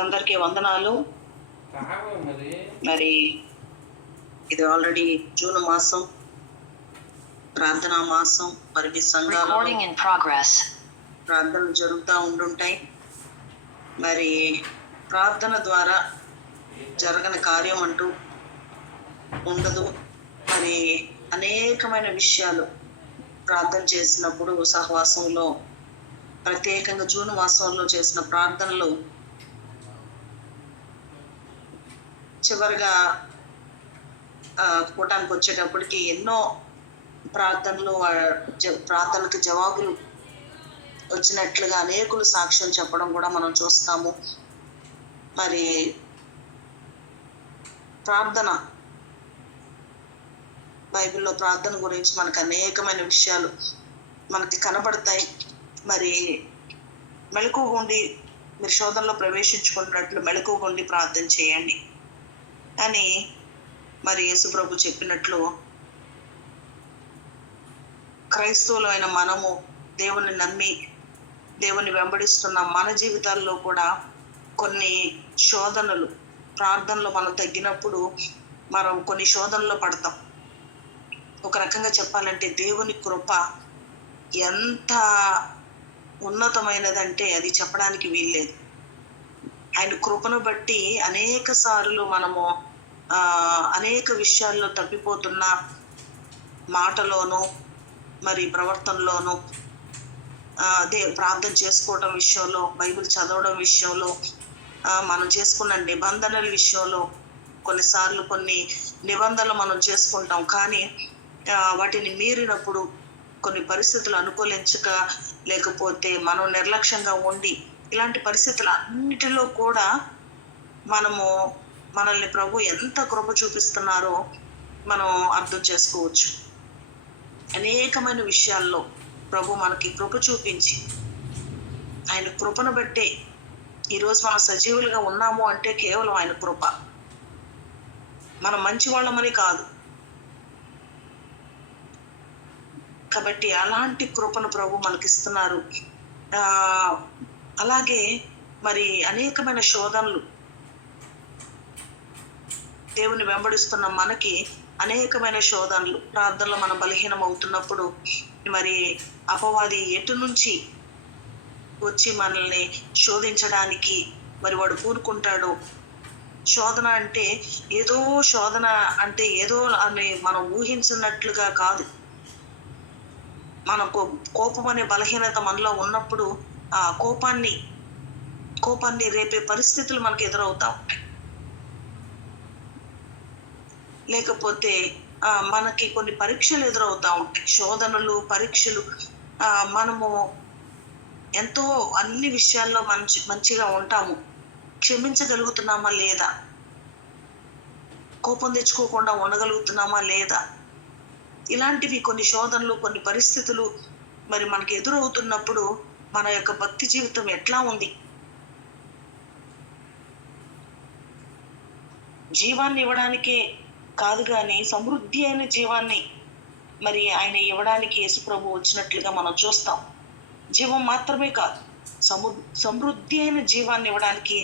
అందరికీ వందనాలు. మరి ఇది ఆల్రెడీ జూన్ మాసం, ప్రార్థనా మాసం. మరి మీ సంఘాలలో ప్రార్థనలు జరుగుతూ ఉండుంటాయి. మరి ప్రార్థన ద్వారా జరగని కార్యం అంటూ ఉండదు. మరి అనేకమైన విషయాలు ప్రార్థన చేసినప్పుడు సహవాసంలో, ప్రత్యేకంగా జూన్ మాసంలో చేసిన ప్రార్థనలు చివరిగా కూటానికి వచ్చేటప్పటికి ఎన్నో ప్రార్థనలకు జవాబులు వచ్చినట్లుగా అనేకులు సాక్ష్యం చెప్పడం కూడా మనం చూస్తాము. మరి ప్రార్థన, బైబిల్లో ప్రార్థన గురించి మనకు అనేకమైన విషయాలు మనకి కనబడతాయి. మరి మెలకువగా ఉండి, మీరు శోధనలో ప్రవేశించుకున్నట్లు మెలకువగా ఉండి ప్రార్థన చేయండి అని మరి యేసుప్రభు చెప్పినట్లు, క్రైస్తవులు అయిన మనము దేవుని నమ్మి దేవుని వెంబడిస్తున్న మన జీవితాల్లో కూడా కొన్ని శోధనలు, ప్రార్థనలో మనం తగ్గినప్పుడు మనం కొన్ని శోధనలో పడతాం. ఒక రకంగా చెప్పాలంటే దేవుని కృప ఎంత ఉన్నతమైనదంటే అది చెప్పడానికి వీల్లేదు. ఆయన కృపను బట్టి అనేక సార్లు మనము అనేక విషయాల్లో తప్పిపోతున్న మాటలోను, మరి ప్రవర్తనలోను, అదే ప్రార్థన చేసుకోవడం విషయంలో, బైబిల్ చదవడం విషయంలో, మనం చేసుకున్న నిబంధనల విషయంలో కొన్నిసార్లు కొన్ని నిబంధనలు మనం చేసుకుంటాం. కానీ వాటిని మీరినప్పుడు కొన్ని పరిస్థితులు అనుకూలించక, లేకపోతే మనం నిర్లక్ష్యంగా ఉండి, ఇలాంటి పరిస్థితులు అన్నిటిలో కూడా మనల్ని ప్రభు ఎంత కృప చూపిస్తున్నారో మనం అర్థం చేసుకోవచ్చు. అనేకమైన విషయాల్లో ప్రభు మనకి కృప చూపించి, ఆయన కృపను బట్టే ఈరోజు మనం సజీవులుగా ఉన్నాము అంటే కేవలం ఆయన కృప. మనం మంచి వాళ్ళమని కాదు. కాబట్టి అలాంటి కృపను ప్రభు మనకిస్తున్నారు. అలాగే మరి అనేకమైన శోధనలు, దేవుని వెంబడిస్తున్న మనకి అనేకమైన శోధనలు, ప్రార్థనలో మనం బలహీనం అవుతున్నప్పుడు మరి అపవాది ఎటు నుంచి వచ్చి మనల్ని శోధించడానికి మరి వాడు కూరుకుంటాడు. శోధన అంటే ఏదో అని మనం ఊహించినట్లుగా కాదు. మనకు కోపం అనే బలహీనత మనలో ఉన్నప్పుడు ఆ కోపాన్ని రేపే పరిస్థితులు మనకు ఎదురవుతా ఉంటాయి. లేకపోతే మనకి కొన్ని పరీక్షలు ఎదురవుతా ఉంటాయి, శోధనలు, పరీక్షలు. మనము ఎంతో అన్ని విషయాల్లో మంచిగా ఉంటాము, క్షమించగలుగుతున్నామా లేదా, కోపం తెచ్చుకోకుండా ఉండగలుగుతున్నామా లేదా, ఇలాంటివి కొన్ని శోధనలు, కొన్ని పరిస్థితులు మరి మనకి ఎదురవుతున్నప్పుడు మన యొక్క భక్తి జీవితం ఎట్లా ఉంది? జీవాన్ని ఇవ్వడానికే కాదు కానీ సమృద్ధి అయిన జీవాన్ని మరి ఆయన ఇవ్వడానికి యేసుప్రభు వచ్చినట్లుగా మనం చూస్తాం. జీవం మాత్రమే కాదు, సమృద్ధి అయిన జీవాన్ని ఇవ్వడానికి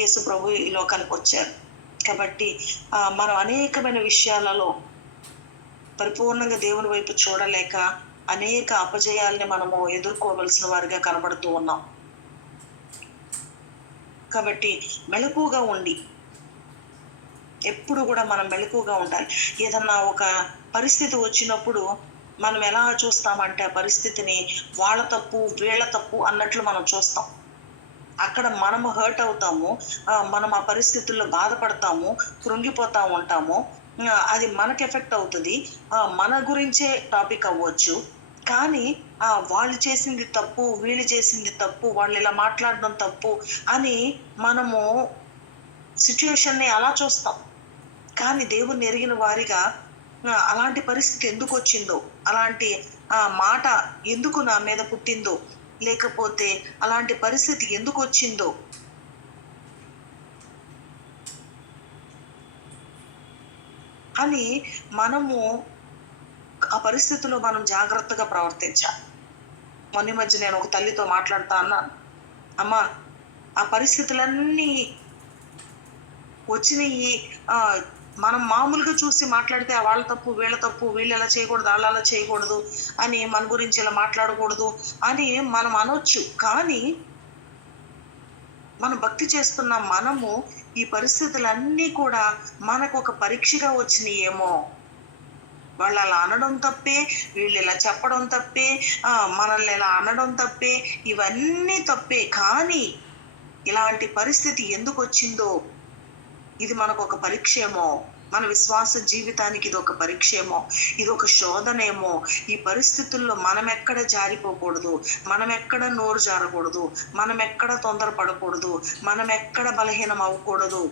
యేసుప్రభు ఈ లోకానికి వచ్చారు. కాబట్టి మనం అనేకమైన విషయాలలో పరిపూర్ణంగా దేవుని వైపు చూడలేక అనేక అపజయాల్ని మనము ఎదుర్కోవలసిన వారిగా కనబడుతూ ఉన్నాం. కాబట్టి మెలకువగా ఉండి, ఎప్పుడు కూడా మనం మెలకువగా ఉండాలి. ఏదన్నా ఒక పరిస్థితి వచ్చినప్పుడు మనం ఎలా చూస్తామంటే ఆ పరిస్థితిని వాళ్ళ తప్పు, వీళ్ళ తప్పు అన్నట్లు మనం చూస్తాం. అక్కడ మనము హర్ట్ అవుతాము, మనం ఆ పరిస్థితుల్లో బాధపడతాము, కృంగిపోతా ఉంటాము. అది మనకు ఎఫెక్ట్ అవుతుంది, మన గురించే టాపిక్ అవ్వచ్చు. కానీ వాళ్ళు చేసింది తప్పు, వీళ్ళు చేసింది తప్పు, వాళ్ళు ఇలా మాట్లాడడం తప్పు అని మనము సిచ్యుయేషన్ని అలా చూస్తాం. కానీ దేవుణ్ణి ఎరిగిన వారిగా అలాంటి పరిస్థితి ఎందుకు వచ్చిందో, అలాంటి మాట ఎందుకు నా మీద పుట్టిందో, లేకపోతే అలాంటి పరిస్థితి ఎందుకు వచ్చిందో అని మనము ఆ పరిస్థితిలో మనం జాగ్రత్తగా ప్రవర్తించాలి. మొన్న మధ్య నేను ఒక తల్లితో మాట్లాడుతా అన్నాను, అమ్మా ఆ పరిస్థితులన్నీ వచ్చినాయి. మనం మామూలుగా చూసి మాట్లాడితే వాళ్ళ తప్పు, వీళ్ళ తప్పు, వీళ్ళు ఇలా చేయకూడదు, వాళ్ళు అలా చేయకూడదు అని, మన గురించి ఇలా మాట్లాడకూడదు అని మనం అనొచ్చు. కానీ మనం భక్తి చేస్తున్న మనము ఈ పరిస్థితులన్నీ కూడా మనకు ఒక పరీక్షగా వచ్చినాయేమో. వాళ్ళు అలా అనడం తప్పే, వీళ్ళు ఇలా చెప్పడం తప్పే, మనల్ని ఇలా అనడం తప్పే, ఇవన్నీ తప్పే. కానీ ఇలాంటి పరిస్థితి ఎందుకు వచ్చిందో ఇది మనకు ఒక పరీక్షేమో. మన విశ్వాస జీవితానికి ఇది ఒక పరీక్షేమో, ఇది ఒక శోధనేమో. ఈ పరిస్థితుల్లో మనం ఎక్కడ జారిపోకూడదు, మనం ఎక్కడ నోరు జారకూడదు, మనం ఎక్కడ తొందరపడకూడదు, మనం ఎక్కడ బలహీనం అవ్వకూడదు.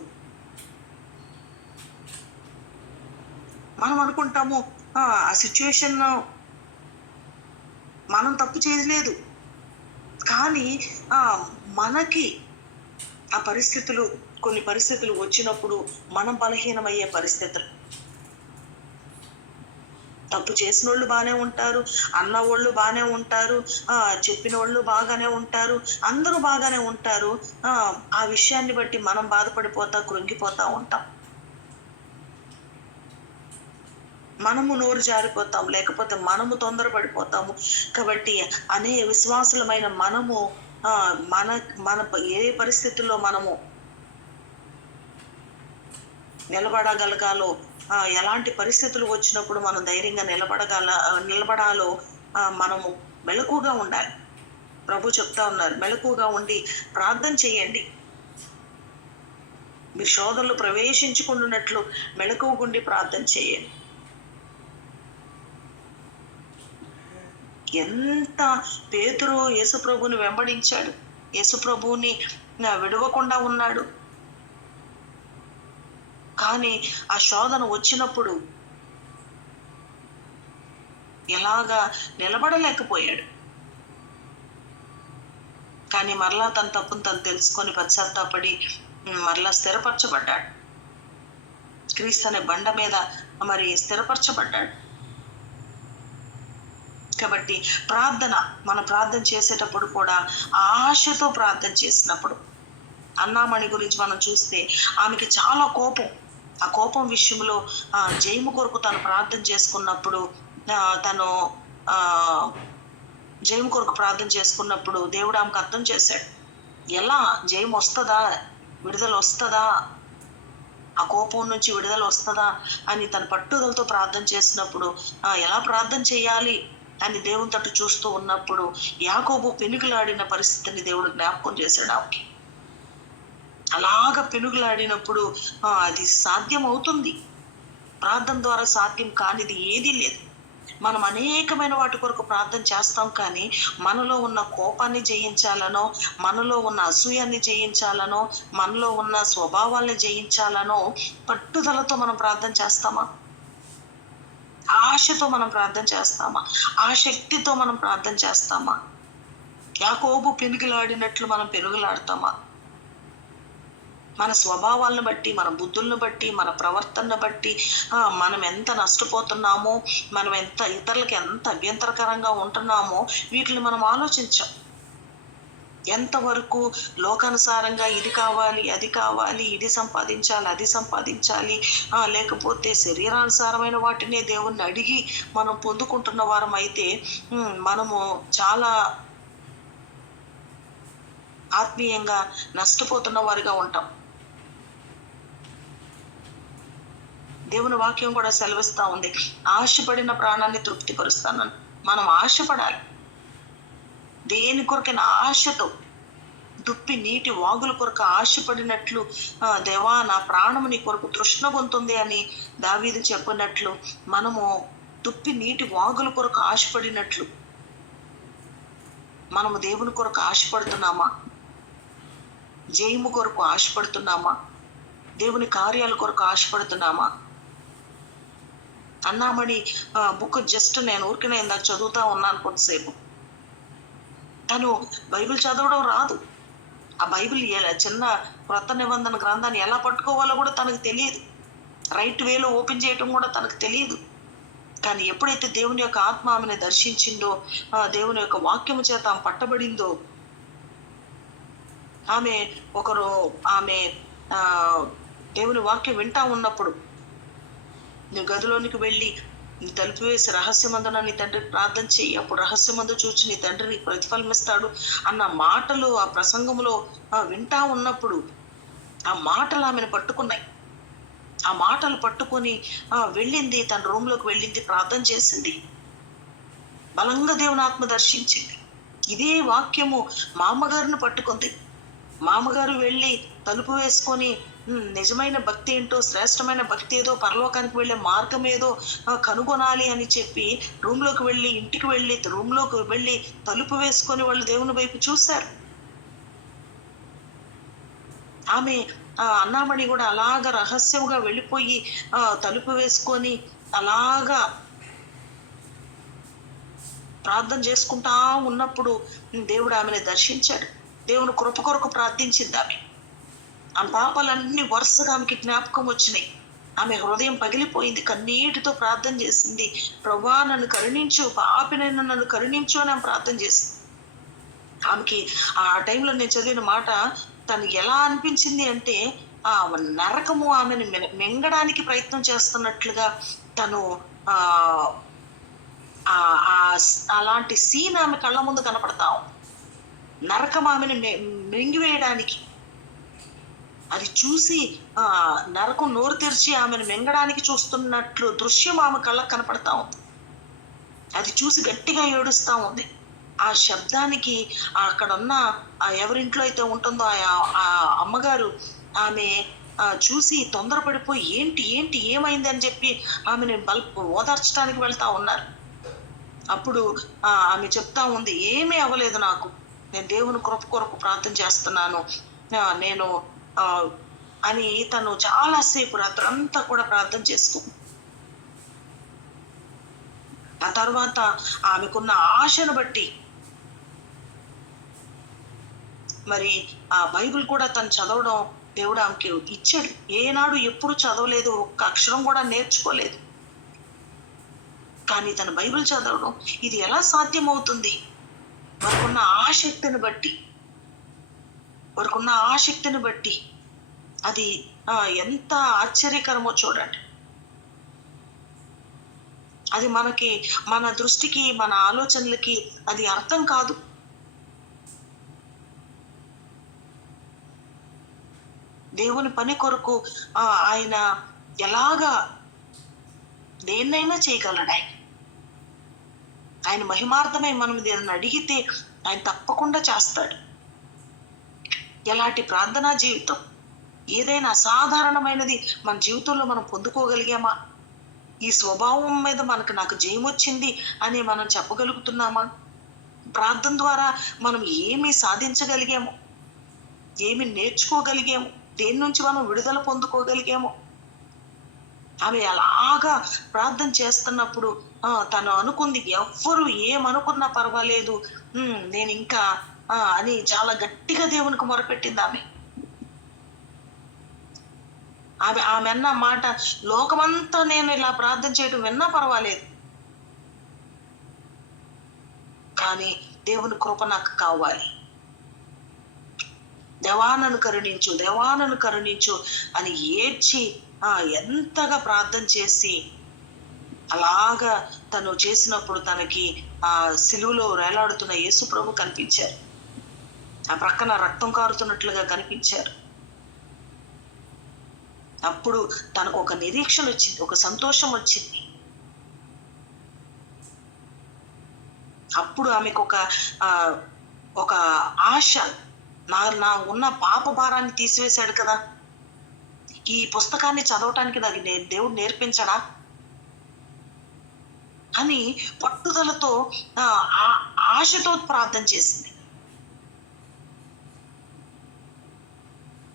మనం అనుకుంటాము ఆ సిచ్యువేషన్ మనం తప్పు చేయలేదు, కానీ మనకి ఆ పరిస్థితులు, కొన్ని పరిస్థితులు వచ్చినప్పుడు మనం బలహీనమయ్యే పరిస్థితులు. తప్పు చేసిన వాళ్ళు బాగానే ఉంటారు, అన్నవాళ్ళు బాగానే ఉంటారు, చెప్పిన వాళ్ళు బాగానే ఉంటారు, అందరూ బాగానే ఉంటారు. ఆ విషయాన్ని బట్టి మనం బాధపడిపోతా, కృంగిపోతా ఉంటాం. మనము నోరు జారిపోతాం, లేకపోతే మనము తొందరపడిపోతాము. కాబట్టి అనే విశ్వాసులమైన మనము మన మన ఏ పరిస్థితుల్లో మనము నిలబడగలగాలో, ఎలాంటి పరిస్థితులు వచ్చినప్పుడు మనం ధైర్యంగా నిలబడాలో మనము మెలకుగా ఉండాలి. ప్రభు చెప్తా ఉన్నారు, మెలకుగా ఉండి ప్రార్థన చేయండి. మీరు శోధనలు ప్రవేశించుకున్నట్లు మెలకువగుండి ప్రార్థన చేయండి. ఎంత పేతురు యేసుప్రభుని వెంబడించాడు, యేసుప్రభుని విడవకుండా ఉన్నాడు. కానీ ఆ శోధన వచ్చినప్పుడు ఎలాగా నిలబడలేకపోయాడు. కానీ మరలా తన తప్పును తను తెలుసుకొని పశ్చాత్తాపడి మరలా స్థిరపరచబడ్డాడు. క్రీస్తు అనే బండ మీద మరి స్థిరపరచబడ్డాడు. కాబట్టి మనం ప్రార్థన చేసేటప్పుడు కూడా ఆశతో ప్రార్థన చేసినప్పుడు, అన్నామణి గురించి మనం చూస్తే ఆమెకి చాలా కోపం. ఆ కోపం విషయంలో జయము కొరకు తను ప్రార్థన చేసుకున్నప్పుడు, తను జయము కొరకు ప్రార్థన చేసుకున్నప్పుడు దేవుడు ఆమెకు అర్థం చేశాడు. ఎలా జయం వస్తుందా, విడుదల వస్తుందా, ఆ కోపం నుంచి విడుదల వస్తుందా అని తన పట్టుదలతో ప్రార్థన చేసినప్పుడు ఎలా ప్రార్థన చేయాలి అని దేవుని తట్టు చూస్తూ ఉన్నప్పుడు యాకోబు పెనుగులాడిన పరిస్థితిని దేవుడు జ్ఞాపకం చేశాడు ఆమెకి. అలాగ పెనుగులాడినప్పుడు అది సాధ్యం అవుతుంది. ప్రార్థన ద్వారా సాధ్యం కానిది ఏదీ లేదు. మనం అనేకమైన వాటి కొరకు ప్రార్థన చేస్తాం, కానీ మనలో ఉన్న కోపాన్ని జయించాలనో, మనలో ఉన్న అసూయాన్ని జయించాలనో, మనలో ఉన్న స్వభావాల్ని జయించాలనో పట్టుదలతో మనం ప్రార్థన చేస్తామా? ఆశతో మనం ప్రార్థన చేస్తామా? ఆ శక్తితో మనం ప్రార్థన చేస్తామా? యాకోబు పెనుగులాడినట్లు మనం పెనుగులాడతామా? మన స్వభావాలను బట్టి, మన బుద్ధులను బట్టి, మన ప్రవర్తనను బట్టి మనం ఎంత నష్టపోతున్నామో, మనం ఇతరులకి ఎంత అభ్యంతరకరంగా ఉంటున్నామో వీటిని మనం ఆలోచించాం. ఎంతవరకు లోకానుసారంగా ఇది కావాలి, అది కావాలి, ఇది సంపాదించాలి, అది సంపాదించాలి, లేకపోతే శరీరానుసారమైన వాటినే దేవుణ్ణి అడిగి మనం పొందుకుంటున్న వారం అయితే మనము చాలా ఆత్మీయంగా నష్టపోతున్న వారిగా ఉంటాం. దేవుని వాక్యం కూడా సెలవిస్తా ఉంది, ఆశపడిన ప్రాణాన్ని తృప్తిపరుస్తానని. మనం ఆశపడాలి. దేని కొరకైనా ఆశతో, దుప్పి నీటి వాగుల కొరకు ఆశపడినట్లు దేవా నా ప్రాణము నీ కొరకు తృష్ణగొంతుంది అని దావీదు చెప్పినట్లు మనము దుప్పి నీటి వాగుల కొరకు ఆశపడినట్లు మనము దేవుని కొరకు ఆశపడుతున్నామా? జయము కొరకు ఆశపడుతున్నామా? దేవుని కార్యాల కొరకు ఆశపడుతున్నామా? అన్నామణి బుక్ జస్ట్ నేను ఊరికనే ఇందాక చదువుతా ఉన్నాను కొంతసేపు. తను బైబిల్ చదవడం రాదు. ఆ బైబిల్ చిన్న క్రొత్త నిబంధన గ్రంథాన్ని ఎలా పట్టుకోవాలో కూడా తనకు తెలియదు. రైట్ వేలో ఓపెన్ చేయటం కూడా తనకు తెలియదు. కానీ ఎప్పుడైతే దేవుని యొక్క ఆత్మ ఆమెను దర్శించిందో, దేవుని యొక్క వాక్యము చేత ఆమె పట్టబడిందో, ఆమె ఒకరు ఆమె ఆ దేవుని వాక్యం వింటా ఉన్నప్పుడు, నువ్వు గదిలోనికి వెళ్ళి తలుపు వేసి రహస్యమందున నీ తండ్రికి ప్రార్థన చెయ్యి, అప్పుడు రహస్యమందు చూచి నీ తండ్రి నీకు ప్రతిఫలం ఇస్తాడు అన్న మాటలు ఆ ప్రసంగంలో వింటా ఉన్నప్పుడు ఆ మాటలు ఆమెను పట్టుకున్నాయి. ఆ మాటలు పట్టుకొని వెళ్ళింది, తన రూమ్లోకి వెళ్ళింది, ప్రార్థన చేసింది, బలంగా దేవుని ఆత్మ దర్శించింది. ఇదే వాక్యము మా అమ్మగారిని పట్టుకుంది. మా అమ్మగారు వెళ్ళి తలుపు వేసుకొని నిజమైన భక్తి ఏంటో, శ్రేష్టమైన భక్తి ఏదో, పరలోకానికి వెళ్ళే మార్గం ఏదో కనుగొనాలి అని చెప్పి రూమ్లోకి వెళ్ళి, ఇంటికి వెళ్ళి రూమ్లోకి వెళ్ళి తలుపు వేసుకొని వాళ్ళు దేవుని వైపు చూశారు. ఆమె అన్నామణి కూడా అలాగ రహస్యంగా వెళ్ళిపోయి తలుపు వేసుకొని అలాగా ప్రార్థన చేసుకుంటా ఉన్నప్పుడు దేవుడు ఆమెను దర్శించాడు. దేవుని కృప కొరకు ప్రార్థించింది ఆమె. ఆ పాపాలన్నీ వరుసగా ఆమెకి జ్ఞాపకం వచ్చినాయి. ఆమె హృదయం పగిలిపోయింది, కన్నీటితో ప్రార్థన చేసింది. ప్రభువా నన్ను కరుణించు, పాపినైనా నన్ను కరుణించు అని ఆమె ప్రార్థన చేసింది. ఆమెకి ఆ టైంలో నేను చదివిన మాట తను ఎలా అనిపించింది అంటే, ఆ నరకము ఆమెను మింగడానికి ప్రయత్నం చేస్తున్నట్లుగా తను అలాంటి సీన్ ఆమె కళ్ళ ముందు కనపడతాం. నరకం ఆమెను మింగివేయడానికి, అది చూసి నరకం నోరు తెరిచి ఆమెను మింగడానికి చూస్తున్నట్లు దృశ్యం ఆమె కళ్ళకు కనపడతా ఉంది. అది చూసి గట్టిగా ఏడుస్తా ఉంది. ఆ శబ్దానికి అక్కడ ఉన్న ఎవరింట్లో అయితే ఉంటుందో ఆ అమ్మగారు ఆమె చూసి తొందరపడిపోయి ఏంటి ఏంటి ఏమైంది అని చెప్పి ఆమెను ఓదార్చడానికి వెళ్తా ఉన్నారు. అప్పుడు ఆమె చెప్తా ఉంది, ఏమీ అవ్వలేదు నాకు, నేను దేవుని కృప కొరకు ప్రార్థన చేస్తున్నాను నేను అని తను చాలాసేపు రాత్రంతా కూడా ప్రార్థన చేసుకుంది. ఆ తర్వాత ఆమెకున్న ఆశను బట్టి మరి ఆ బైబిల్ కూడా తను చదవడం దేవుడు ఆమెకి ఇచ్చాడు. ఏనాడు ఎప్పుడు చదవలేదు, ఒక్క అక్షరం కూడా నేర్చుకోలేదు, కానీ తన బైబిల్ చదవడం ఇది ఎలా సాధ్యమవుతుంది? వారికున్న ఆసక్తిని బట్టి అది ఎంత ఆశ్చర్యకరమో చూడండి. అది మన దృష్టికి, మన ఆలోచనలకి అది అర్థం కాదు. దేవుని పని కొరకు ఆయన ఎలాగా దేన్నైనా చేయగలడు. ఆయన మహిమార్థమై మనం దేనిని అడిగితే ఆయన తప్పకుండా చేస్తాడు. ఎలాంటి ప్రార్థనా జీవితం, ఏదైనా అసాధారణమైనది మన జీవితంలో మనం పొందుకోగలిగామా? ఈ స్వభావం మీద నాకు జయం వచ్చింది అని మనం చెప్పగలుగుతున్నామా? ప్రార్థన ద్వారా మనం ఏమి సాధించగలిగాము, ఏమి నేర్చుకోగలిగాము, దేని నుంచి మనం విడుదల పొందుకోగలిగాము? ఆమె అలాగా ప్రార్థన చేస్తున్నప్పుడు తను అనుకుంది, ఎవ్వరు ఏమనుకున్నా పర్వాలేదు, నేను ఇంకా అని చాలా గట్టిగా దేవునికి మొరపెట్టింది ఆమె అన్న మాట, లోకమంతా నేను ఇలా ప్రార్థన చేయడం విన్నా పర్వాలేదు, కానీ దేవుని కృప నాకు కావాలి, దేవానను కరుణించు అని ఏడ్చి ఎంతగా ప్రార్థన చేసి అలాగా తను చేసినప్పుడు తనకి సిలువలో వేలాడుతున్న యేసు ప్రభు కనిపించారు. ఆ ప్రక్కన రక్తం కారుతున్నట్లుగా కనిపించారు. అప్పుడు తనకు ఒక నిరీక్షణ వచ్చింది, ఒక సంతోషం వచ్చింది. అప్పుడు ఆమెకు ఒక ఆశ, నా ఉన్న పాప భారాన్ని తీసివేశాడు కదా, ఈ పుస్తకాన్ని చదవటానికి నాకు దేవుడు నేర్పించడా అని పట్టుదలతో ఆశతో ప్రార్థన చేసింది.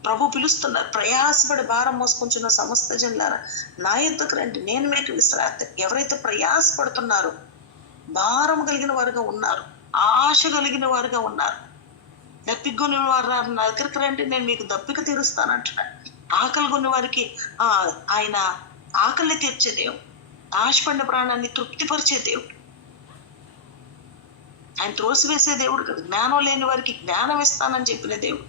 ప్రభు పిలుస్తున్నారు, ప్రయాసపడి భారం మోసుకుంటున్న సమస్త జనులారా నా యొద్దకు రండి, నేను మీకు విశ్రాంతి. ఎవరైతే ప్రయాసపడుతున్నారో, భారం కలిగిన వారుగా ఉన్నారు, ఆశ కలిగిన వారుగా ఉన్నారు, దప్పిగొని వారు నా దగ్గరికి రండి, నేను మీకు దప్పిక తీరుస్తానంటున్నాడు. ఆకలి కొన్న వారికి ఆయన ఆకలిని తీర్చే దేవుడు, ఆశపడిన ప్రాణాన్ని తృప్తిపరిచే దేవుడు. ఆయన త్రోసివేసే దేవుడు కదా, జ్ఞానం లేని వారికి జ్ఞానం ఇస్తానని చెప్పిన దేవుడు.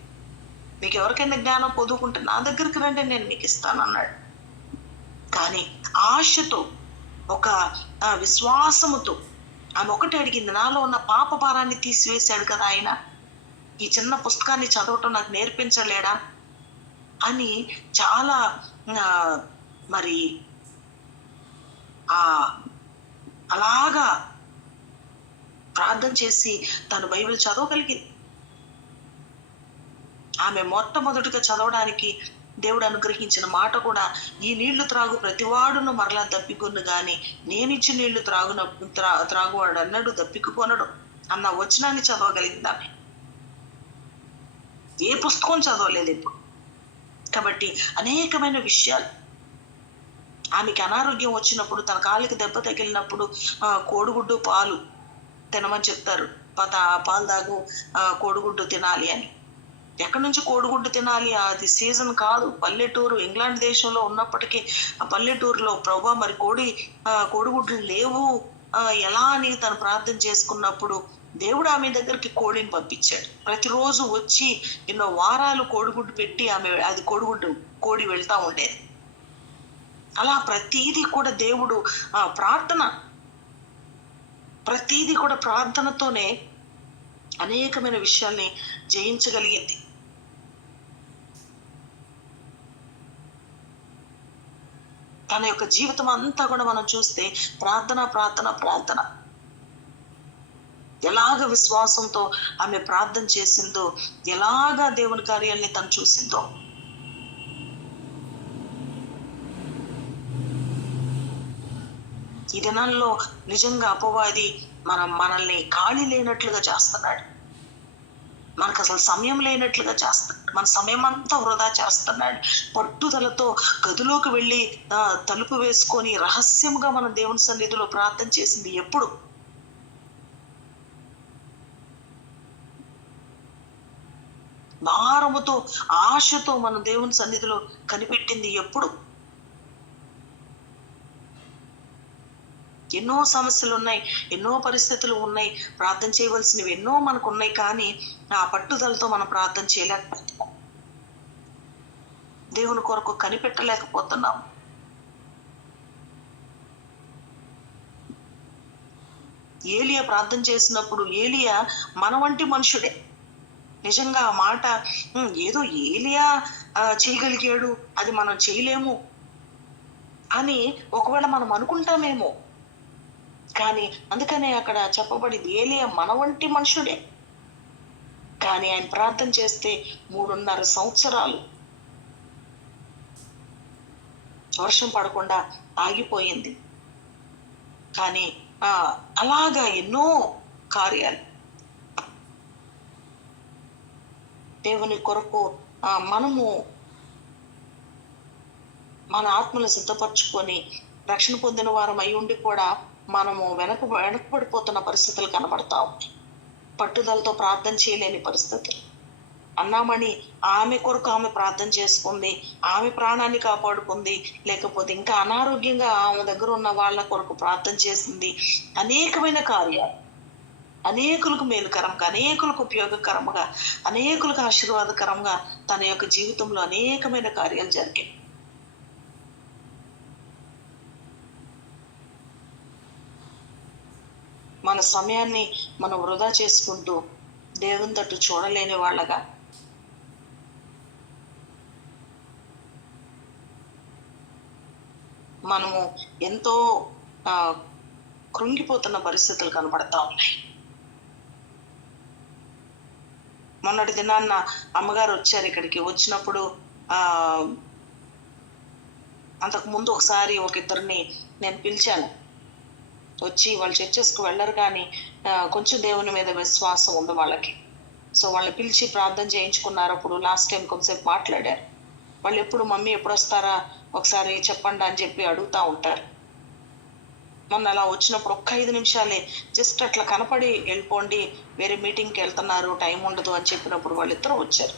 మీకు ఎవరికైనా జ్ఞానం పొదుకుంటే నా దగ్గరికి రండి, నేను మీకు ఇస్తాను అన్నాడు. కానీ ఆశతో, ఒక విశ్వాసముతో ఆమె ఒకటి అడిగింది, నాలో ఉన్న పాప భారాన్ని తీసివేశాడు కదా ఆయన, ఈ చిన్న పుస్తకాన్ని చదవటం నాకు నేర్పించలేడా అని చాలా మరి అలాగా ప్రార్థన చేసి తను బైబిల్ చదవగలిగింది. ఆమె మొట్టమొదటిగా చదవడానికి దేవుడు అనుగ్రహించిన మాట కూడా, ఈ నీళ్లు త్రాగు ప్రతివాడును మరలా దప్పికొను గాని నేనిచ్చి నీళ్లు త్రాగువాడు అన్నాడు దప్పికొనడు అన్న వచనాన్ని చదవగలిగింది ఆమె. ఏ పుస్తకం చదవలేదు ఇప్పుడు. కాబట్టి అనేకమైన విషయాలు, ఆమెకి అనారోగ్యం వచ్చినప్పుడు, తన కాలికి దెబ్బ తగిలినప్పుడు కోడిగుడ్డు పాలు తినమని చెప్తారు. పాలు తాగు, కోడిగుడ్డు తినాలి అని. ఎక్కడి నుంచి కోడిగుడ్డు తినాలి? అది సీజన్ కాదు. పల్లెటూరు, ఇంగ్లాండ్ దేశంలో ఉన్నప్పటికీ ఆ పల్లెటూరులో ప్రభా మరి కోడిగుడ్లు లేవు ఎలా అని తను ప్రార్థన చేసుకున్నప్పుడు దేవుడు ఆమె దగ్గరికి కోడిని పంపించాడు. ప్రతిరోజు వచ్చి ఎన్నో వారాలు కోడిగుడ్డు పెట్టి అది కోడి వెళ్తా ఉండేది. అలా ప్రతీది కూడా దేవుడు ప్రతీది కూడా ప్రార్థనతోనే అనేకమైన విషయాల్ని జయించగలిగింది. తన యొక్క జీవితం అంతా కూడా మనం చూస్తే ప్రార్థన ప్రార్థన ప్రార్థన. ఎలాగ విశ్వాసంతో ఆమె ప్రార్థన చేసిందో, ఎలాగా దేవుని కార్యాలని తను చూసిందో. ఈ దినాల్లో నిజంగా అపవాది మనల్ని ఖాళీ లేనట్లుగా చేస్తున్నాడు. మనకు అసలు సమయం లేనట్లుగా చేస్తున్నాడు. మన సమయం అంతా వృధా చేస్తున్నాడు. పట్టుదలతో గదిలోకి వెళ్ళి తలుపు వేసుకొని రహస్యంగా మన దేవుని సన్నిధిలో ప్రార్థన చేసింది ఎప్పుడు? భారముతో, ఆశతో మన దేవుని సన్నిధిలో కనిపెట్టింది ఎప్పుడు? ఎన్నో సమస్యలు ఉన్నాయి, ఎన్నో పరిస్థితులు ఉన్నాయి, ప్రార్థన చేయవలసినవి ఎన్నో మనకు ఉన్నాయి. కానీ ఆ పట్టుదలతో మనం ప్రార్థన చేయలేకపోతున్నాం. దేవుని కొరకు కనిపెట్టలేకపోతున్నాం. ఏలియా ప్రార్థన చేసినప్పుడు ఏలియా మన వంటి మనుషుడే. నిజంగా ఆ మాట ఏదో ఏలియా చేయగలిగాడు, అది మనం చేయలేము అని ఒకవేళ మనం అనుకుంటామేమో. కానీ అందుకనే అక్కడ చెప్పబడింది, ఏలియా మన వంటి మనుషుడే. కానీ ఆయన ప్రార్థన చేస్తే 3.5 సంవత్సరాలు వర్షం పడకుండా ఆగిపోయింది. కానీ అలాగా ఎన్నో కార్యాలు దేవుని కొరకు మనము మన ఆత్మను సిద్ధపరచుకొని రక్షణ పొందిన వారం అయి ఉండి కూడా మనము వెనకబడిపోతున్న పరిస్థితులు కనబడతా ఉన్నాయి. పట్టుదలతో ప్రార్థన చేయలేని పరిస్థితులు. అన్నామణి ఆమె కొరకు ఆమె ప్రార్థన చేసుకుంది, ఆమె ప్రాణాన్ని కాపాడుకుంది. లేకపోతే ఇంకా అనారోగ్యంగా ఆమె దగ్గర ఉన్న వాళ్ళ కొరకు ప్రార్థన చేసింది. అనేకమైన కార్యాలు, అనేకులకు మేలుకరంగా, అనేకులకు ఉపయోగకరంగా, అనేకులకు ఆశీర్వాదకరంగా తన యొక్క జీవితంలో అనేకమైన కార్యాలు జరిగాయి. మన సమయాన్ని మనం వృధా చేసుకుంటూ దేవుని తట్టు చూడలేని వాళ్ళగా, మనము ఎంతో కృంగిపోతున్న పరిస్థితులు కనబడతా ఉన్నాయి. మొన్నటి దినాన్న అమ్మగారు వచ్చారు ఇక్కడికి. వచ్చినప్పుడు అంతకు ముందు ఒకసారి ఒక ఇద్దరిని నేను పిలిచాను. వచ్చి వాళ్ళు చర్చెస్కి వెళ్ళరు, కానీ కొంచెం దేవుని మీద విశ్వాసం ఉంది వాళ్ళకి. సో వాళ్ళని పిలిచి ప్రార్థన చేయించుకున్నారు. అప్పుడు లాస్ట్ టైం కొంతసేపు మాట్లాడారు. వాళ్ళు ఎప్పుడు మమ్మీ ఎప్పుడు వస్తారా ఒకసారి చెప్పండి అని చెప్పి అడుగుతూ ఉంటారు. మొన్న అలా వచ్చినప్పుడు 5 నిమిషాలే జస్ట్ అట్లా కనపడి వెళ్ళిపోండి, వేరే మీటింగ్కి వెళ్తున్నారు, టైం ఉండదు అని చెప్పినప్పుడు వాళ్ళిద్దరూ వచ్చారు.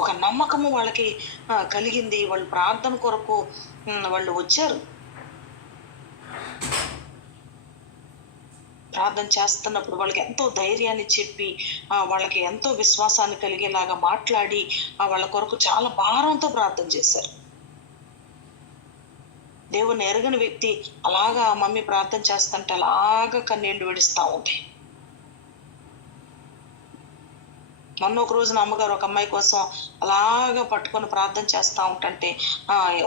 ఒక నమ్మకము వాళ్ళకి కలిగింది. వాళ్ళు ప్రార్థన కొరకు వాళ్ళు వచ్చారు. ప్రార్థన చేస్తున్నప్పుడు వాళ్ళకి ఎంతో ధైర్యాన్ని చెప్పి వాళ్ళకి ఎంతో విశ్వాసాన్ని కలిగేలాగా మాట్లాడి వాళ్ళ కొరకు చాలా భారంతో ప్రార్థన చేశారు. దేవుని ఎరగని వ్యక్తి అలాగా మమ్మీ ప్రార్థన చేస్తుంటే అలాగా కన్నీళ్లు విడుస్తూ ఉంటాయి. మొన్న ఒక రోజున అమ్మగారు ఒక అమ్మాయి కోసం అలాగా పట్టుకొని ప్రార్థన చేస్తూ ఉంటుంటే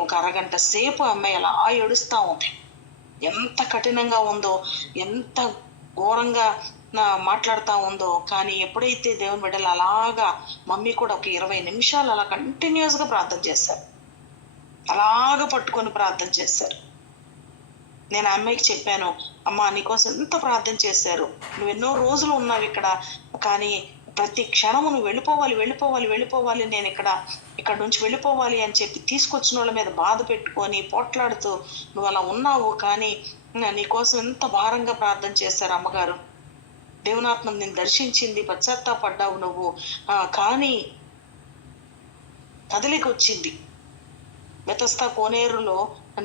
ఒక అరగంట సేపు అమ్మాయి అలా ఏడుస్తూ ఉంది. ఎంత కఠినంగా ఉందో, ఎంత ఘోరంగా మాట్లాడుతూ ఉందో. కానీ ఎప్పుడైతే దేవుని బిడ్డలు అలాగా మమ్మీ కూడా ఒక 20 నిమిషాలు అలా కంటిన్యూస్గా ప్రార్థన చేశారు. అలాగ పట్టుకొని ప్రార్థన చేశారు. నేను ఆ అమ్మాయికి చెప్పాను, అమ్మా నీకోసం ఎంత ప్రార్థన చేశారు, నువ్వు ఎన్నో రోజులు ఉన్నావు ఇక్కడ, కానీ ప్రతి క్షణము నువ్వు వెళ్ళిపోవాలి వెళ్ళిపోవాలి వెళ్ళిపోవాలి, నేను ఇక్కడ నుంచి వెళ్ళిపోవాలి అని చెప్పి తీసుకొచ్చిన వాళ్ళ మీద బాధ పెట్టుకొని పోట్లాడుతూ నువ్వు అలా ఉన్నావు. కానీ నీకోసం ఎంత భారంగా ప్రార్థన చేశారు అమ్మగారు. దేవునాత్మ నేను దర్శించింది, పశ్చాత్తాపడ్డావు నువ్వు, కానీ కదలిక వచ్చింది. బెతస్తా కోనేరులో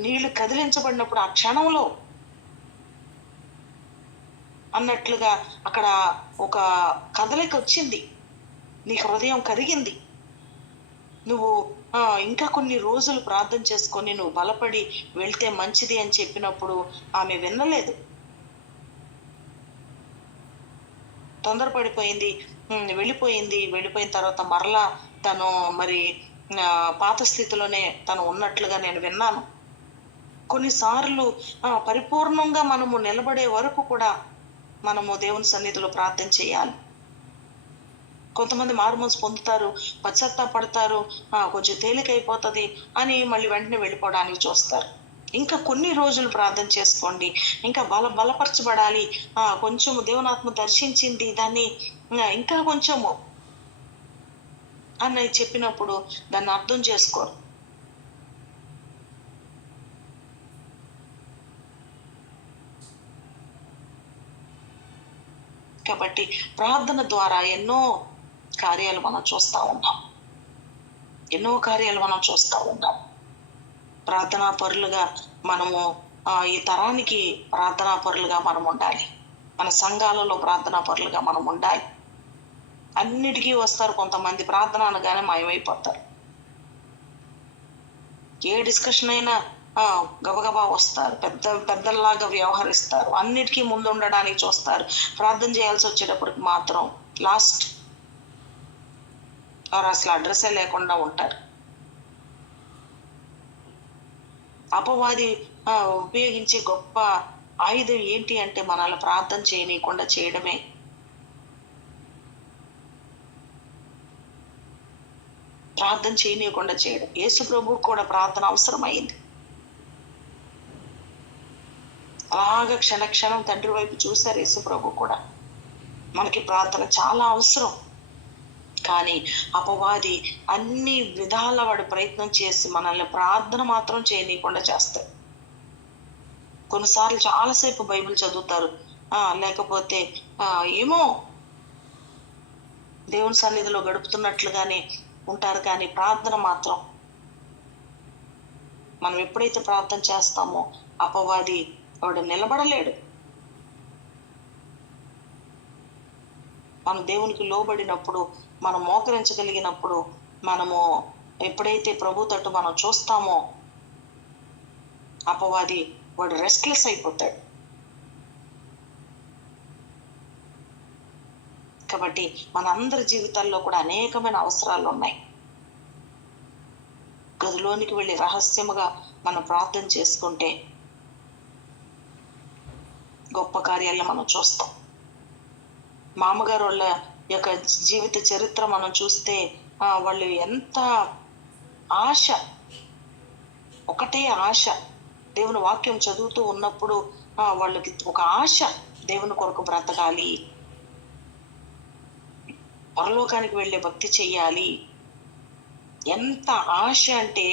నీళ్లు కదిలించబడినప్పుడు ఆ క్షణంలో అన్నట్లుగా అక్కడ ఒక కదలిక వచ్చింది. నీ హృదయం కరిగింది. నువ్వు ఇంకా కొన్ని రోజులు ప్రార్థన చేసుకొని నువ్వు బలపడి వెళ్తే మంచిది అని చెప్పినప్పుడు ఆమె వినలేదు. తొందరపడిపోయింది, వెళ్ళిపోయింది. వెళ్ళిపోయిన తర్వాత మరలా తను మరి పాత స్థితిలోనే తను ఉన్నట్లుగా నేను విన్నాను. కొన్నిసార్లు పరిపూర్ణంగా మనము నిలబడే వరకు కూడా మనము దేవుని సన్నిధిలో ప్రార్థన చేయాలి. కొంతమంది మారుమనసు పొందుతారు, పశ్చాత్తాపడతారు, కొంచెం తేలికైపోతుంది అని మళ్ళీ వెంటనే వెళ్ళిపోవడానికి చూస్తారు. ఇంకా కొన్ని రోజులు ప్రార్థన చేసుకోండి, ఇంకా బలపరచబడాలి, కొంచెము దేవునాత్మ దర్శించింది దాన్ని ఇంకా కొంచెము అని చెప్పినప్పుడు దాన్ని అర్థం చేసుకోరు. కాబట్టి ప్రార్థన ద్వారా ఎన్నో కార్యాలు మనం చూస్తూ ఉన్నాం. ప్రార్థనా పరులుగా మనము ఈ తరానికి ప్రార్థనా పరులుగా మనం ఉండాలి. మన సంఘాలలో ప్రార్థనా పరులుగా మనం ఉండాలి. అన్నిటికీ వస్తారు కొంతమంది, ప్రార్థన అనగానే మాయమైపోతారు. ఏ డిస్కషన్ అయినా గబగబా వస్తారు, పెద్దలాగా వ్యవహరిస్తారు, అన్నిటికీ ముందు ఉండడానికి చూస్తారు. ప్రార్థన చేయాల్సి వచ్చేటప్పటికి మాత్రం లాస్ట్ అసలు అడ్రస్సే లేకుండా ఉంటారు. అపవాది ఉపయోగించే గొప్ప ఆయుధం ఏంటి అంటే మనల్ని ప్రార్థన చేయనీయకుండా చేయడమే. ప్రార్థన చేయనీయకుండా చేయడం. యేసు ప్రభువుకు కూడా ప్రార్థన అవసరమైంది. అలాగా క్షణక్షణం తండ్రి వైపు చూశారు యేసు ప్రభు కూడా. మనకి ప్రార్థన చాలా అవసరం. కానీ అపవాది అన్ని విధాల వాడు ప్రయత్నం చేసి మనల్ని ప్రార్థన మాత్రం చేయనీయకుండా చేస్తాడు. కొన్నిసార్లు చాలాసేపు బైబిల్ చదువుతారు, లేకపోతే ఏమో దేవుని సన్నిధిలో గడుపుతున్నట్లుగానే ఉంటారు. కానీ ప్రార్థన మాత్రం మనం ఎప్పుడైతే ప్రార్థన చేస్తామో అపవాది వాడు నిలబడలేడు. మనం దేవునికి లోబడినప్పుడు, మనం మోకరించగలిగినప్పుడు, మనము ఎప్పుడైతే ప్రభు తట్టు మనం చూస్తామో అపవాది వాడు రెస్ట్లెస్ అయిపోతాడు. కాబట్టి మనందరి జీవితాల్లో కూడా అనేకమైన అవసరాలు ఉన్నాయి. గదిలోనికి వెళ్ళి రహస్యముగా మనం ప్రార్థన చేసుకుంటే గొప్ప కార్యాలను మనం చూస్తాం. మామగారు వాళ్ళ యొక్క జీవిత చరిత్ర మనం చూస్తే వాళ్ళు ఎంత ఆశ, ఒకటే ఆశ. దేవుని వాక్యం చదువుతూ ఉన్నప్పుడు వాళ్ళకి ఒక ఆశ, దేవుని కొరకు బ్రతకాలి, పరలోకానికి వెళ్ళే భక్తి చెయ్యాలి. ఎంత ఆశ అంటే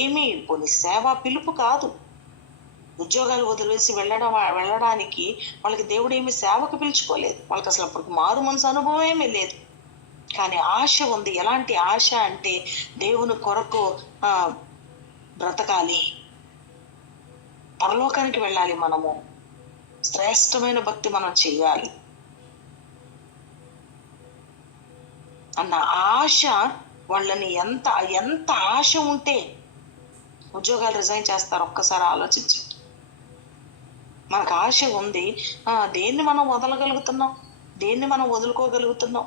ఏమీ కొన్ని సేవా పిలుపు కాదు. ఉద్యోగాలు వదిలేసి వెళ్ళడానికి వాళ్ళకి దేవుడు ఏమి సేవకు పిలుచుకోలేదు. వాళ్ళకి అసలు అప్పటికి మారు మనసు అనుభవం ఏమీ లేదు. కానీ ఆశ ఉంది. ఎలాంటి ఆశ అంటే దేవుని కొరకు బ్రతకాలి, పరలోకానికి వెళ్ళాలి, మనము శ్రేష్టమైన భక్తి మనం చేయాలి అన్న ఆశ వాళ్ళని ఎంత ఎంత ఆశ ఉంటే ఉద్యోగాలు రిజైన్ చేస్తారు. ఒక్కసారి ఆలోచించు. మనకు ఆశ ఉంది, దేన్ని మనం వదలగలుగుతున్నాం, దేన్ని మనం వదులుకోగలుగుతున్నాం?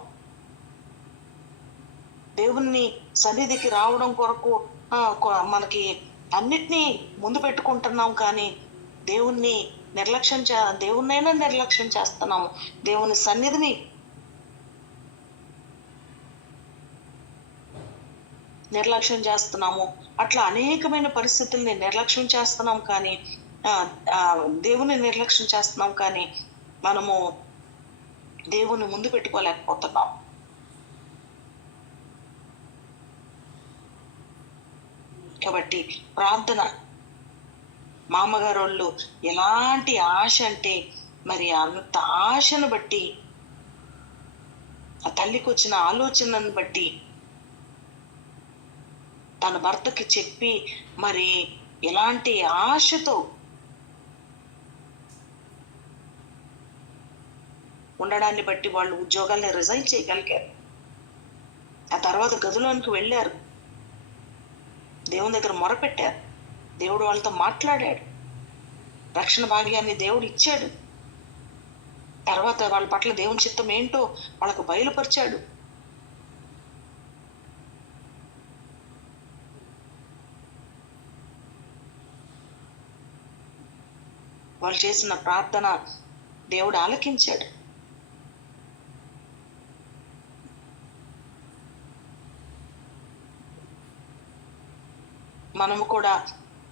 దేవుణ్ణి సన్నిధికి రావడం కొరకు మనకి అన్నిటినీ ముందు పెట్టుకుంటున్నాం, కానీ దేవుణ్ణి దేవుణ్ణైనా నిర్లక్ష్యం చేస్తున్నాము. దేవుని సన్నిధిని నిర్లక్ష్యం చేస్తున్నాము. అట్లా అనేకమైన పరిస్థితుల్ని నిర్లక్ష్యం చేస్తున్నాం, కానీ దేవుని నిర్లక్ష్యం చేస్తున్నాం, కానీ మనము దేవుని ముందు పెట్టుకోలేకపోతున్నాం. కాబట్టి ప్రార్థన, మామగారు వాళ్ళు ఎలాంటి ఆశ అంటే మరి అంత ఆశను బట్టి, ఆ తల్లికి వచ్చిన ఆలోచనను బట్టి తన భర్తకి చెప్పి మరి ఎలాంటి ఆశతో ఉండడాన్ని బట్టి వాళ్ళు ఉద్యోగాల్ని రిజైన్ చేయగలిగారు. ఆ తర్వాత గదిలోనికి వెళ్ళారు, దేవుని దగ్గర మొరపెట్టారు, దేవుడు వాళ్ళతో మాట్లాడాడు, రక్షణ భాగ్యాన్ని దేవుడు ఇచ్చాడు. తర్వాత వాళ్ళ పట్ల దేవుని చిత్తం ఏంటో వాళ్ళకు బయలుపరిచాడు. వాళ్ళు చేసిన ప్రార్థన దేవుడు ఆలకించాడు. మనము కూడా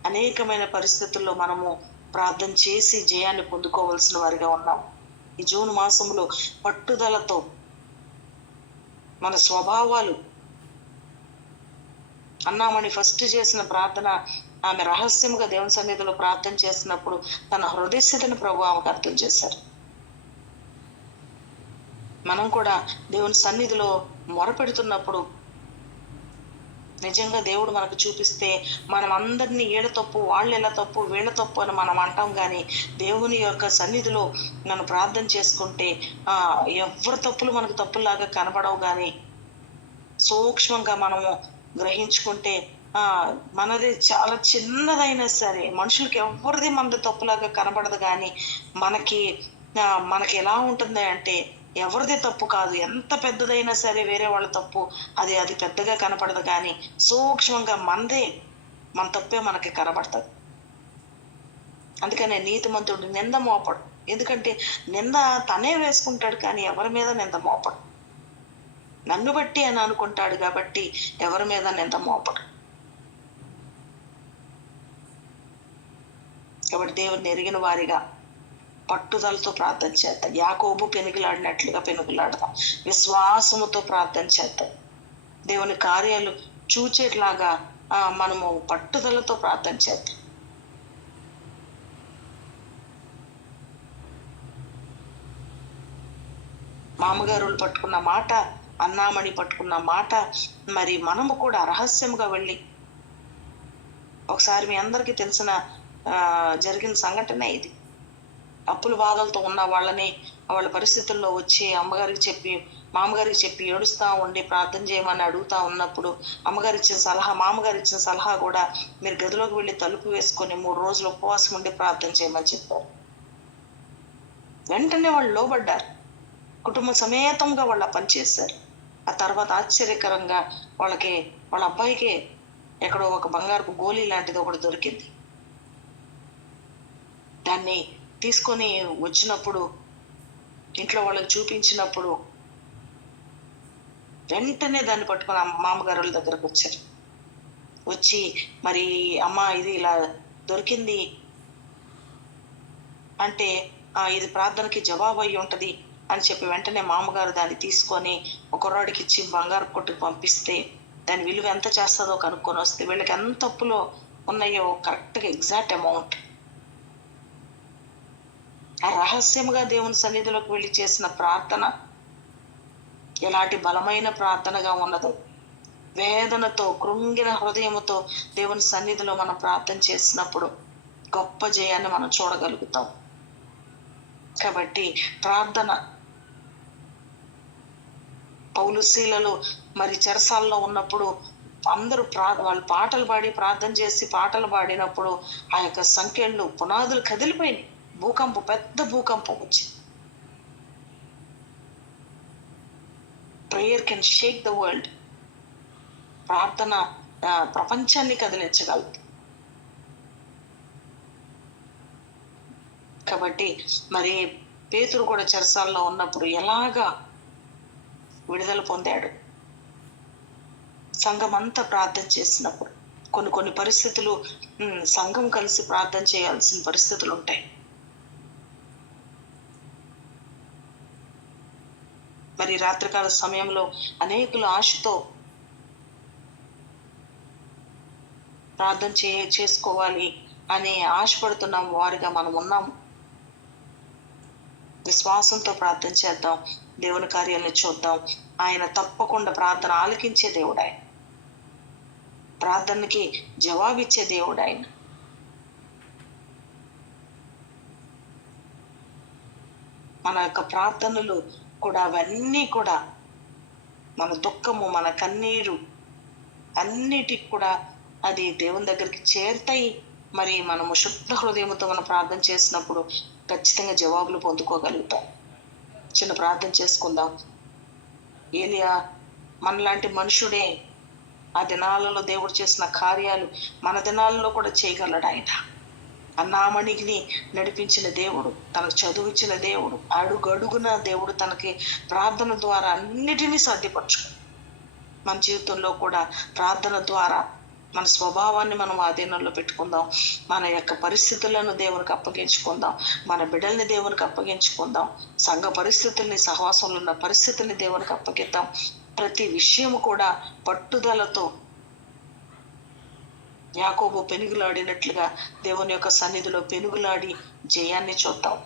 అనేకమైన పరిస్థితుల్లో మనము ప్రార్థన చేసి జయాన్ని పొందుకోవాల్సిన వారిగా ఉన్నాం. ఈ జూన్ మాసంలో పట్టుదలతో మన స్వభావాలు, అన్నామని ఫస్ట్ చేసిన ప్రార్థన, ఆమె రహస్యముగా దేవుని సన్నిధిలో ప్రార్థన చేసినప్పుడు తన హృదయస్థితిని ప్రభు ఆమెకు అర్థం చేశారు. మనం కూడా దేవుని సన్నిధిలో మొరపెడుతున్నప్పుడు నిజంగా దేవుడు మనకు చూపిస్తే మనం అందరినీ ఈడ తప్పు, వాళ్ళు ఎలా తప్పు, వీళ్ళ తప్పు అని మనం అంటాం, కానీ దేవుని యొక్క సన్నిధిలో మనం ప్రార్థన చేసుకుంటే ఎవరి తప్పులు మనకు తప్పులాగా కనపడవు, కానీ సూక్ష్మంగా మనము గ్రహించుకుంటే మనది చాలా చిన్నదైనా సరే, మనుషులకి ఎవరిది మనది తప్పులాగా కనపడదు, కానీ మనకి ఎలా ఉంటుంది అంటే ఎవరిది తప్పు కాదు, ఎంత పెద్దదైనా సరే వేరే వాళ్ళ తప్పు అది పెద్దగా కనపడదు, కానీ సూక్ష్మంగా మన తప్పే మనకి కనబడుతుంది. అందుకనే నీతిమంతుడు నింద మోపడు, ఎందుకంటే నింద తనే వేసుకుంటాడు, కానీ ఎవరి మీద నింద మోపడు. నన్ను బట్టి అని అనుకుంటాడు కాబట్టి ఎవరి మీద నింద మోపడు. కాబట్టి దేవుడిని ఎరిగిన వారిగా పట్టుదలతో ప్రార్థన చేద్దాం. యాకోబు పెనుగులాడినట్లుగా పెనుగులాడదాం. విశ్వాసముతో ప్రార్థన చేద్దాం. దేవుని కార్యాలు చూచేట్లాగా మనము పట్టుదలతో ప్రార్థన చేద్దాం. మామగారు పట్టుకున్న మాట, అన్నామణి పట్టుకున్న మాట, మరి మనము కూడా రహస్యంగా వెళ్ళి, ఒకసారి మీ అందరికీ తెలిసిన జరిగిన సంఘటన ఇది. అప్పుల బాధలతో ఉన్న వాళ్ళ పరిస్థితుల్లో వచ్చి మామగారికి చెప్పి ఏడుస్తా ఉండి ప్రార్థన చేయమని అడుగుతా ఉన్నప్పుడు మామగారు ఇచ్చిన సలహా కూడా మీరు గదిలోకి వెళ్ళి తలుపు వేసుకొని 3 రోజులు ఉపవాసం ఉండి ప్రార్థన చేయమని చెప్పారు. వెంటనే వాళ్ళు లోబడ్డారు, కుటుంబ సమేతంగా వాళ్ళ పని చేశారు. ఆ తర్వాత ఆశ్చర్యకరంగా వాళ్ళ అబ్బాయికి ఎక్కడో ఒక బంగారపు గోళీ లాంటిది ఒకటి దొరికింది. దాన్ని తీసుకొని వచ్చినప్పుడు, ఇంట్లో వాళ్ళకి చూపించినప్పుడు వెంటనే దాన్ని పట్టుకొని మామగారు వాళ్ళ దగ్గరకు వచ్చారు. వచ్చి మరి అమ్మ ఇది ఇలా దొరికింది అంటే ఇది ప్రార్థనకి జవాబు అయ్యి ఉంటది అని చెప్పి వెంటనే మామగారు దాన్ని తీసుకొని ఒక కుర్రాడికి ఇచ్చి బంగారు కొట్టుకు పంపిస్తే దాని విలువ ఎంత చేస్తుందో కనుక్కొని వస్తే వీళ్ళకి ఎంత అప్పులో ఉన్నాయో కరెక్ట్గా ఎగ్జాక్ట్ అమౌంట్. ఆ రహస్యంగా దేవుని సన్నిధిలోకి వెళ్ళి చేసిన ప్రార్థన ఎలాంటి బలమైన ప్రార్థనగా ఉన్నదో, వేదనతో కృంగిన హృదయముతో దేవుని సన్నిధిలో మనం ప్రార్థన చేసినప్పుడు గొప్ప జయాన్ని మనం చూడగలుగుతాం. కాబట్టి ప్రార్థన పౌలు శీలలు మరి చెరసాల్లో ఉన్నప్పుడు అందరూ వాళ్ళు పాటలు పాడి ప్రార్థన చేసి పాటలు పాడినప్పుడు ఆ యొక్క సంఖ్యలు పునాదులు కదిలిపోయినాయి. పెద్ద భూకంపం వచ్చింది. Prayer can Sheikh the world. ప్రార్థన ప్రపంచాన్ని కదిలించగలదు. కాబట్టి మరి పేతురు కూడా చెరసాల్లో ఉన్నప్పుడు ఎలాగా విడుదల పొందాడు? సంఘం అంతా ప్రార్థన చేసినప్పుడు కొన్ని పరిస్థితులు సంఘం కలిసి ప్రార్థన చేయాల్సిన పరిస్థితులు ఉంటాయి. మరి రాత్రికాల సమయంలో అనేకులు ఆశతో ప్రార్థన చేసుకోవాలి అని ఆశపడుతున్నాం వారిగా మనం ఉన్నాము. విశ్వాసంతో ప్రార్థన చేద్దాం, దేవుని కార్యాలను చూద్దాం. ఆయన తప్పకుండా ప్రార్థన ఆలకించే దేవుడు. ఆయన ప్రార్థనకి జవాబిచ్చే దేవుడు. ఆయన మన యొక్క ప్రార్థనలు కూడా అవన్నీ కూడా మన దుఃఖము, మన కన్నీరు అన్నిటికి కూడా అది దేవుని దగ్గరికి చేరుతాయి. మరి మనము శుద్ధ హృదయంతో మనం ప్రార్థన చేసినప్పుడు ఖచ్చితంగా జవాబులు పొందుకోగలుగుతాం. చిన్న ప్రార్థన చేసుకుందాం. ఏలియా మనలాంటి మనుషుడే. ఆ దినాలలో దేవుడు చేసిన కార్యాలు మన దినాలలో కూడా చేయగలడు. ఆయన అన్నామణిని నడిపించిన దేవుడు, తనకు చదువిచ్చిన దేవుడు, అడుగడుగున దేవుడు తనకి ప్రార్థన ద్వారా అన్నిటినీ సాధ్యపరచుకో. మన జీవితంలో కూడా ప్రార్థన ద్వారా మన స్వభావాన్ని మనం ఆధీనంలో పెట్టుకుందాం. మన యొక్క పరిస్థితులను దేవునికి అప్పగించుకుందాం. మన బిడ్డల్ని దేవునికి అప్పగించుకుందాం. సంఘ పరిస్థితుల్ని, సహవాసంలో ఉన్న పరిస్థితుల్ని దేవునికి అప్పగిద్దాం. ప్రతి విషయము కూడా పట్టుదలతో యాకోబు పెనుగులాడినట్లుగా దేవుని యొక్క సన్నిధిలో పెనుగులాడి జయాన్ని చూద్దాం.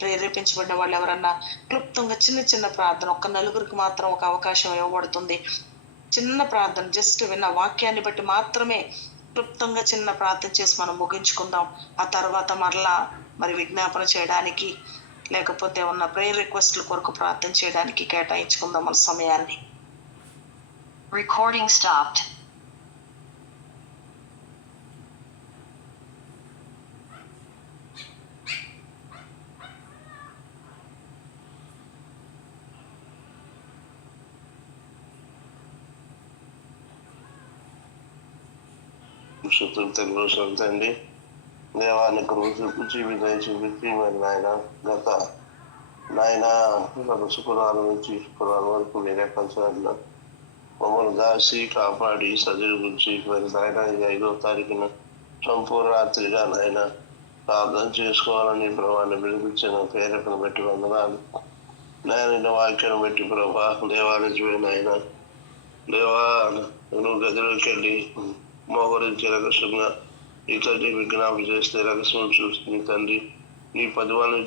ప్రేరేపించబడిన వాళ్ళు ఎవరన్నా క్లుప్తంగా చిన్న ప్రార్థన, ఒక నలుగురికి మాత్రం ఒక అవకాశం ఇవ్వబడుతుంది. చిన్న ప్రార్థన, జస్ట్ విన్న వాక్యాన్ని బట్టి మాత్రమే క్లుప్తంగా చిన్న ప్రార్థన చేసి మనం ముగించుకుందాం. ఆ తర్వాత మరలా మరి విజ్ఞాపన చేయడానికి లేకపోతే ఉన్న ప్రేయర్ రిక్వెస్ట్ల కొరకు ప్రార్థన చేయడానికి కేటాయించుకుందాం మన సమయాన్ని. Recording stopped. తండ్రి, దేవాన్ని జీవితం చూపించి మరి నాయన శుక్రవారం నుంచి శుక్రవారం వరకు మీరే కొనసాగిన మమ్మల్ని దాసి కాపాడి సజీలు గురించి మరి నాయన 5వ తారీఖున సంపూర్ణ రాత్రిగా నాయన ప్రార్థన చేసుకోవాలని ప్రభావాన్ని పిలిపించిన ప్రేరేపణ బట్టి వందనాలు. నాయన వాక్యాన్ని బట్టి ప్రభా దేవాలయ నాయన దేవా నువ్వు గదిలోకి వెళ్ళి మోహరించి రహస్యంగా ఈ తండ్రి విజ్ఞాపన చేస్తే రహస్యం చూస్తుంది తండ్రి. నీ 10